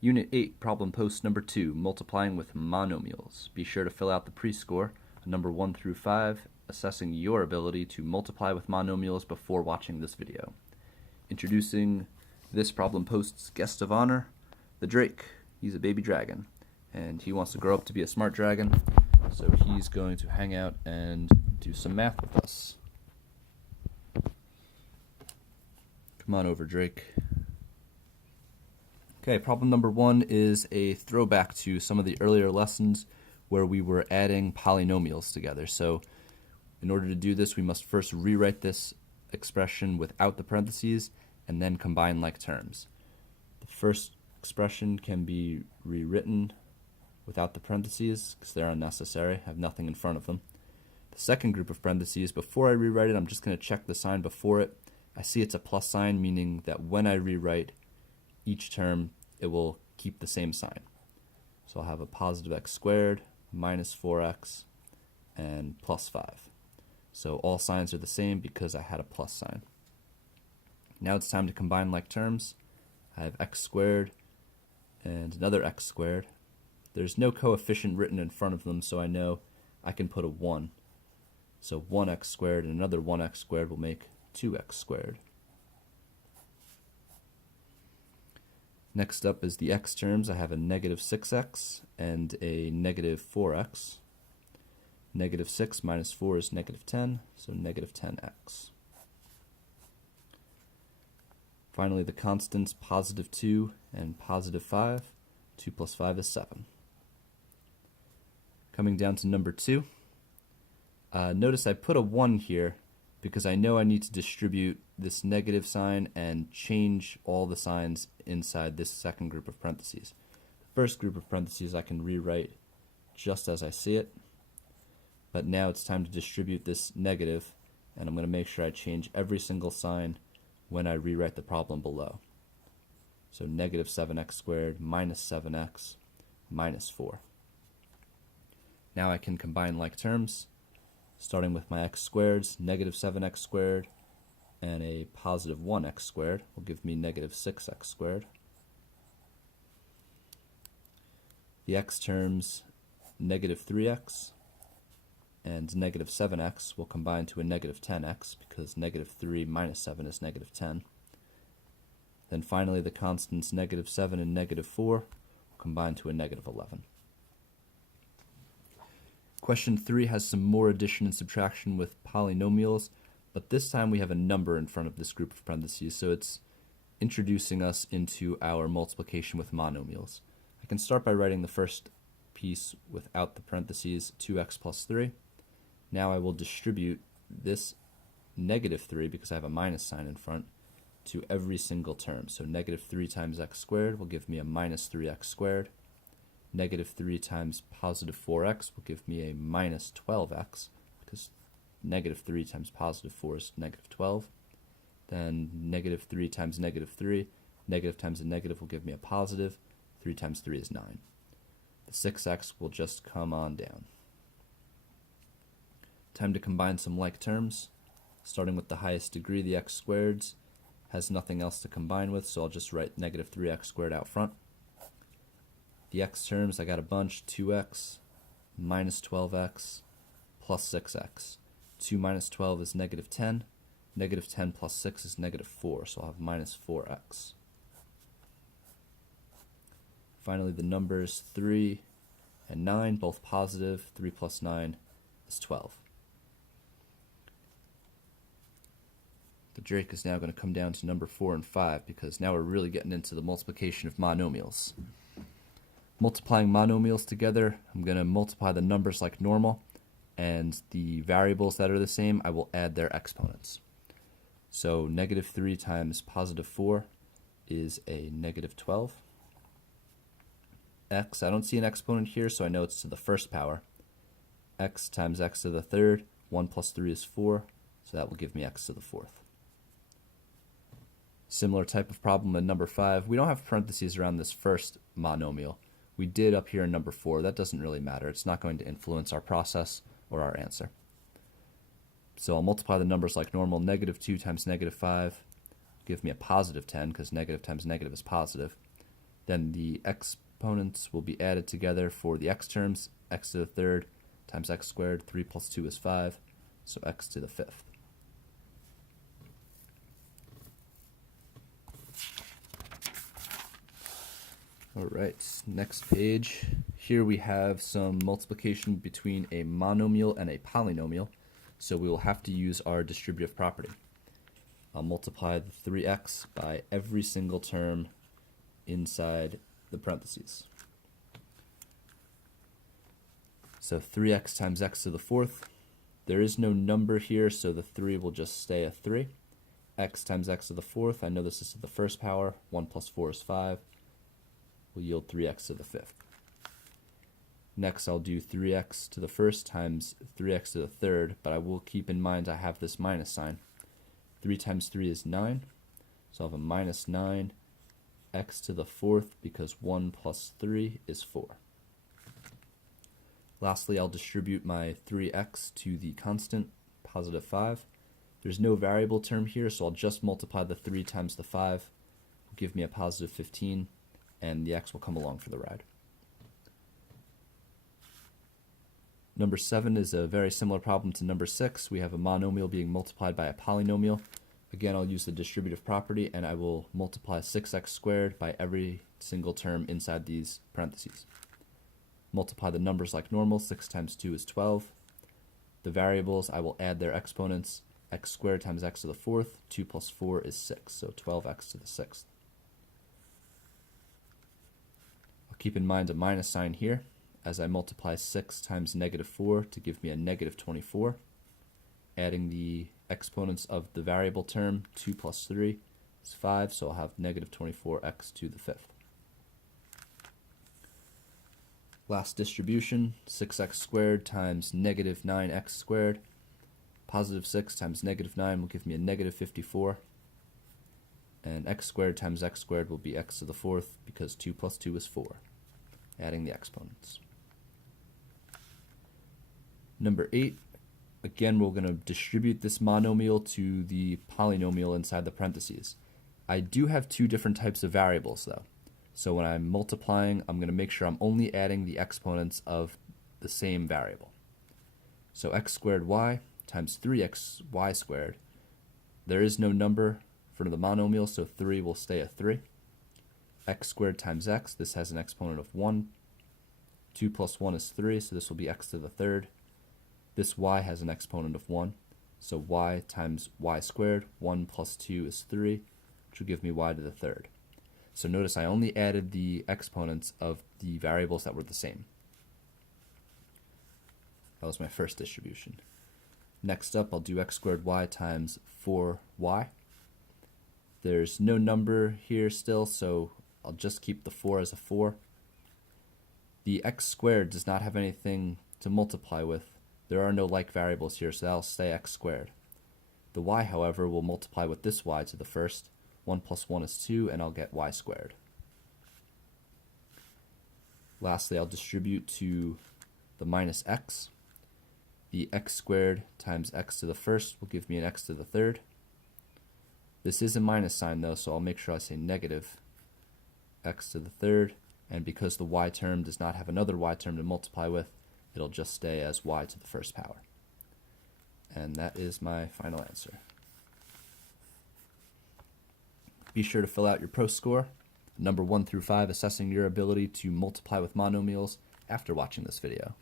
Unit 8, problem post number 2, multiplying with monomials. Be sure to fill out the pre-score, number 1 through 5, assessing your ability to multiply with monomials before watching this video. Introducing this problem post's guest of honor, the Drake. He's a baby dragon, and he wants to grow up to be a smart dragon, so he's going to hang out and do some math with us. Come on over, Drake. Okay, problem number 1 is a throwback to some of the earlier lessons where we were adding polynomials together. So in order to do this, we must first rewrite this expression without the parentheses and then combine like terms. The first expression can be rewritten without the parentheses because they're unnecessary, have nothing in front of them. The second group of parentheses, before I rewrite it, I'm just going to check the sign before it. I see it's a plus sign, meaning that when I rewrite each term, it will keep the same sign. So I'll have a positive x squared minus 4x and plus 5. So all signs are the same because I had a plus sign. Now it's time to combine like terms. I have x squared and another x squared. There's no coefficient written in front of them, so I know I can put a 1. So 1x squared and another 1x squared will make 2x squared. Next up is the x terms. I have a negative 6x and a negative 4x. Negative 6 minus 4 is negative 10, so negative 10x. Finally, the constants positive 2 and positive 5. 2 plus 5 is 7. Coming down to number 2. Notice I put a 1 here because I know I need to distribute this negative sign and change all the signs inside this second group of parentheses. The first group of parentheses I can rewrite just as I see it, but now it's time to distribute this negative, and I'm going to make sure I change every single sign when I rewrite the problem below. So negative 7x squared minus 7x minus 4. Now I can combine like terms, starting with my x squareds. Negative 7x squared and a positive 1x squared will give me negative 6x squared. The x terms, negative 3x and negative 7x will combine to a negative 10x because negative 3 minus 7 is negative 10. Then finally the constants negative 7 and negative 4 will combine to a negative 11. Question 3 has some more addition and subtraction with polynomials, but this time we have a number in front of this group of parentheses, so it's introducing us into our multiplication with monomials. I can start by writing the first piece without the parentheses, 2x plus 3. Now I will distribute this negative 3, because I have a minus sign in front, to every single term. So negative 3 times x squared will give me a minus 3x squared. Negative 3 times positive 4x will give me a minus 12x, because negative 3 times positive 4 is negative 12. Then negative 3 times negative 3, negative times a negative will give me a positive. 3 times 3 is 9. The 6x will just come on down. Time to combine some like terms. Starting with the highest degree, the x squareds has nothing else to combine with, so I'll just write negative 3x squared out front. The x terms, I got a bunch, 2x minus 12x plus 6x. 2 minus 12 is negative 10. Negative 10 plus 6 is negative 4, so I'll have minus 4x. Finally, the numbers 3 and 9, both positive. 3 plus 9 is 12. The Drake is now going to come down to number 4 and 5, because now we're really getting into the multiplication of monomials. Multiplying monomials together, I'm going to multiply the numbers like normal, and the variables that are the same, I will add their exponents. So negative 3 times positive 4 is a negative 12. X, I don't see an exponent here, so I know it's to the first power. X times x to the third, 1 plus 3 is 4, so that will give me x to the fourth. Similar type of problem in number 5. We don't have parentheses around this first monomial. We did up here in number 4. That doesn't really matter. It's not going to influence our process or our answer. So I'll multiply the numbers like normal. Negative 2 times negative 5 give me a positive 10, because negative times negative is positive. Then the exponents will be added together for the x terms. X to the third times x squared. 3 plus 2 is 5, so x to the fifth. Alright, next page. Here we have some multiplication between a monomial and a polynomial, so we will have to use our distributive property. I'll multiply the 3x by every single term inside the parentheses. So 3x times x to the fourth. There is no number here, so the 3 will just stay a 3. X times x to the fourth. I know this is to the first power. 1 plus 4 is 5. Will yield 3x to the fifth. Next, I'll do 3x to the first times 3x to the third, but I will keep in mind I have this minus sign. 3 times 3 is 9, so I'll have a minus 9 x to the fourth because 1 plus 3 is 4. Lastly, I'll distribute my 3x to the constant, positive 5. There's no variable term here, so I'll just multiply the 3 times the 5. Will give me a positive 15, and the x will come along for the ride. Number 7 is a very similar problem to number 6. We have a monomial being multiplied by a polynomial. Again, I'll use the distributive property, and I will multiply 6x squared by every single term inside these parentheses. Multiply the numbers like normal. 6 times 2 is 12. The variables, I will add their exponents. X squared times x to the fourth. 2 plus 4 is 6, so 12x to the sixth. I'll keep in mind a minus sign here as I multiply 6 times negative 4 to give me a negative 24. Adding the exponents of the variable term, 2 plus 3 is 5, so I'll have negative 24x to the fifth. Last distribution, 6x squared times negative 9x squared. Positive 6 times negative 9 will give me a negative 54. And x squared times x squared will be x to the fourth because 2 plus 2 is 4. Adding the exponents. Number 8, again we're going to distribute this monomial to the polynomial inside the parentheses. I do have two different types of variables though. So when I'm multiplying, I'm going to make sure I'm only adding the exponents of the same variable. So x squared y times 3xy squared. There is no number for the monomial, so 3 will stay a 3. X squared times x, this has an exponent of 1. 2 plus 1 is 3, so this will be x to the third. This y has an exponent of 1, so y times y squared. 1 plus 2 is 3, which will give me y to the third. So notice I only added the exponents of the variables that were the same. That was my first distribution. Next up, I'll do x squared y times 4y. There's no number here still, so I'll just keep the 4 as a 4. The x squared does not have anything to multiply with. There are no like variables here, so that'll stay x squared. The y, however, will multiply with this y to the first. 1 plus 1 is 2, and I'll get y squared. Lastly, I'll distribute to the minus x. The x squared times x to the first will give me an x to the third. This is a minus sign though, so I'll make sure I say negative x to the third, and because the y term does not have another y term to multiply with, it'll just stay as y to the first power. And that is my final answer. Be sure to fill out your pro score, number 1 through 5, assessing your ability to multiply with monomials after watching this video.